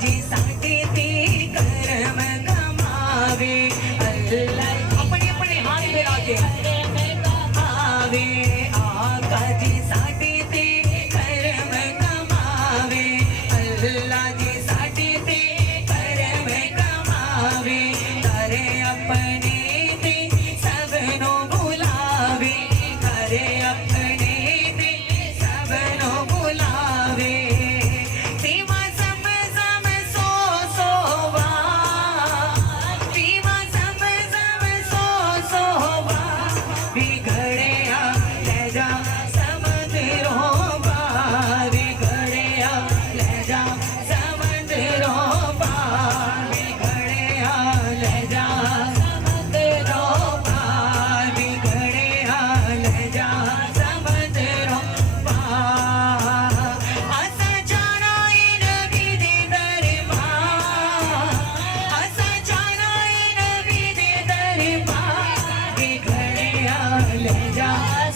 जी साठी ते कर्म कमावे अल्लाह अपने अपने हाथ मिला के कमावे आका जी साठी ते कर्म कमावे अल्लाह जी साठी ते कर्म कमावे करे अपने ते सबनो बुलावे करे अपने ते सबनो बुलावे पीवा समझम सो सोवा पीवा समझम सो सोवा बिगड़िया ले जा समंदरों पार बिगड़िया ले जा समंदरों पार बिगड़िया ले जा समंदरों पार बिगड़िया ले जा समंदरों पार असा जाना नबी दे दरबार असा जाना नबी दे दरबार बिगड़िया ले जा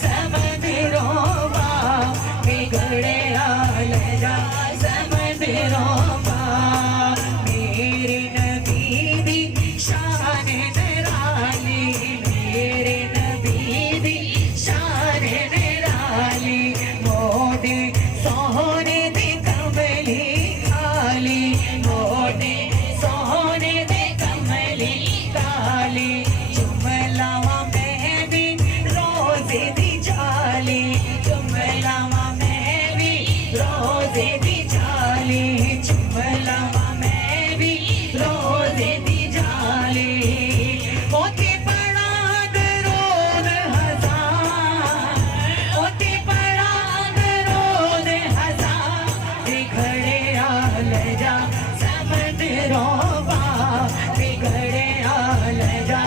समंदरों पार बिगड़िया ले जा समंदरों पार मेरे नबी दी शान निराली मेरे नबी दी शान निराली मोटे सोने दे कमली काली मोटे सोने दे कमली काली चुमलावा मैं भी रोजे दी जाली चुमलावा मैं भी रोजे दी जाली चुमलावा मैं भी रोजे दी जाली ओते पड़ा दरोद हजार ओते पड़ा दरोद हजार बिगड़िया ले जा समंदरों पार बिगड़िया ले जा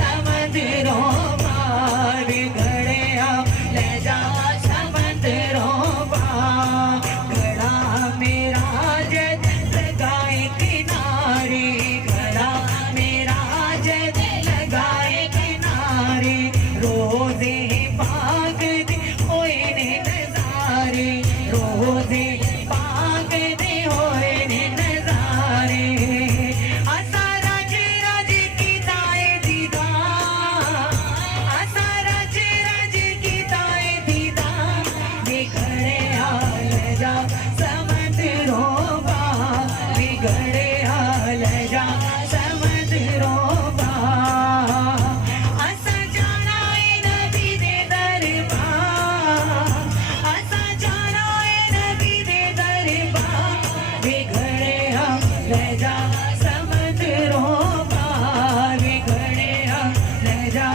समंदरों पार बिगड़िया ले जा समंदरों पार घड़ा मेरा जद लगाए किनारे घड़ा मेरा जद लगाए किनारे रोजे पाक दे होए ने नजारे रोजे पाक दे होए ने नजारे असा रज रज की ताए दीदा असा रज रज की ताए दीदा बिगड़िया ले जा समंदरों पार बिगड़िया ले जा समंदरों पार असा जाना नबी दे दरबार असा जाना नबी दे दरबार बिगड़िया ले जा समंदरों पार बिगड़िया ले जा